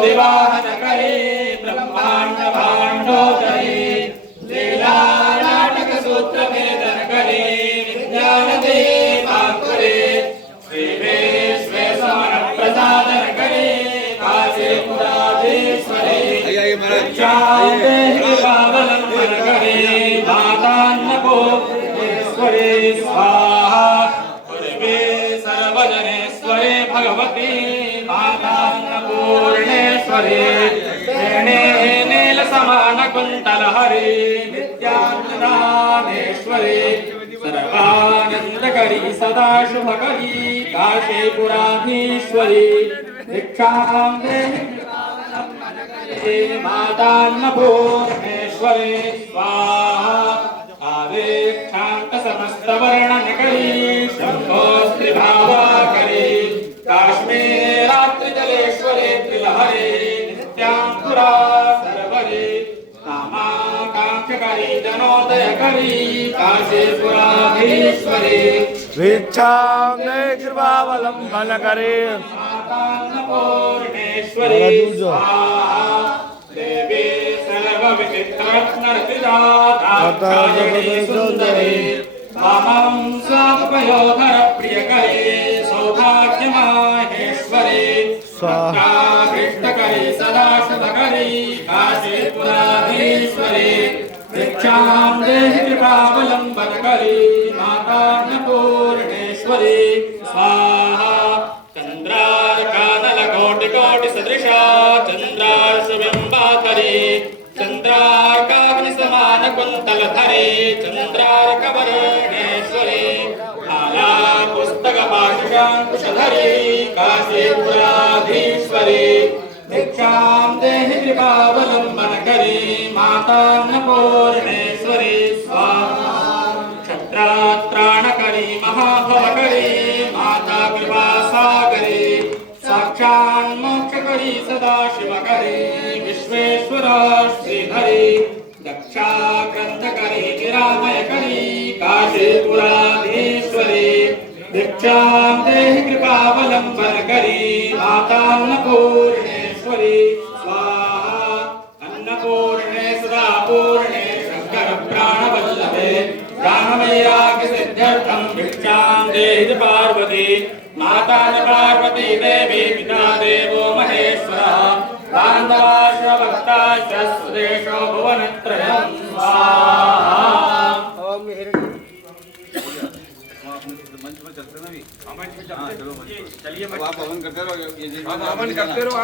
विवाहनकरे ब्रह्मांड भाण्डोदरे लीला नाटक सूत्र भेदनकरे विज्ञानदेवाङ्कुरे श्री विश्वेश्वर प्रसादनकरे काशीपुराधीश्वरे विवावलम्बनकरे मातान्नपूर्णेश्वरे स्वाहा पूर्वे सर्वजनेश्वरे भगवती मातान्नपूर्णेश्वरे नीलसमानकुन्तलहरे नित्यानन्दानेश्वरे सर्वानन्दकरी सदा शुभकरी काशीपुराधीश्वरी दीक्षां देहि मातान्नपूर्णेश्वरे स्वाहा आवेक्षान्त समस्तवर्णनकरी शम्भोस्त्रिभावाकरी काश्मीरात्रिजलेश्वरे त्रिलहरे नित्याङ्कुरा सर्वरे कामाकाङ्क्षकरी जनोदयकरी काशीपुराधीश्वरी भिक्षां देहि कृपावलम्बनकरे मातान्नपूर्णेश्वरी स्वाहा देवी सर्वविचित्ररत्नरतिदाताक्षायणी सुन्दरी वामं स्वापयोधर प्रियकरे सौभाग्यमाहेश्वरी स्वाहाकृष्टकरी सदा शुभकरी काशीपुराधीश्वरी भिक्षां देहि कृपावलम्बनकरी मातान्नपूर्णेश्वरी स्वाहा चन्द्रार्कानलकोटिकोटिसदृशा चन्द्रार्शबिम्बाधरे चन्द्रार्काग्निसमानकुन्तलधरे चन्द्रार्कवर्णेश्वरे मालापुस्तकपाशुषाङ्कुशधरे काशीपुराधीश्वरे भिक्षां देहि कृपावलम्बनकरे मातान्नपूर्णेश्वरे स्वाहा क्षत्रात्राणकरी महाभवकरी माता कृपासागरी साक्षान्मोक्षकरी सदाशिवकरी विश्वेश्वरा श्रीहरि दक्षाग्रन्थकरी निरामयकरी काशीपुराधीश्वरी भिक्षां देहि कृपावलम्बनकरी मातान्नपूर्णेश्वरी स्वाहा अन्नपूर्णे सदापूर्णे शङ्करप्राणवल्लभे ब्राह्मवैराग्यसिद्ध्यर्थं भिक्षां देहि पार्वती माता न पार्वती देवी पिता देवो महेश्वरः बान्धवाश्वभक्ताश्च सुदेशो भुवनत्रयं स्वाहा। चलिए आप हवन करते रहो।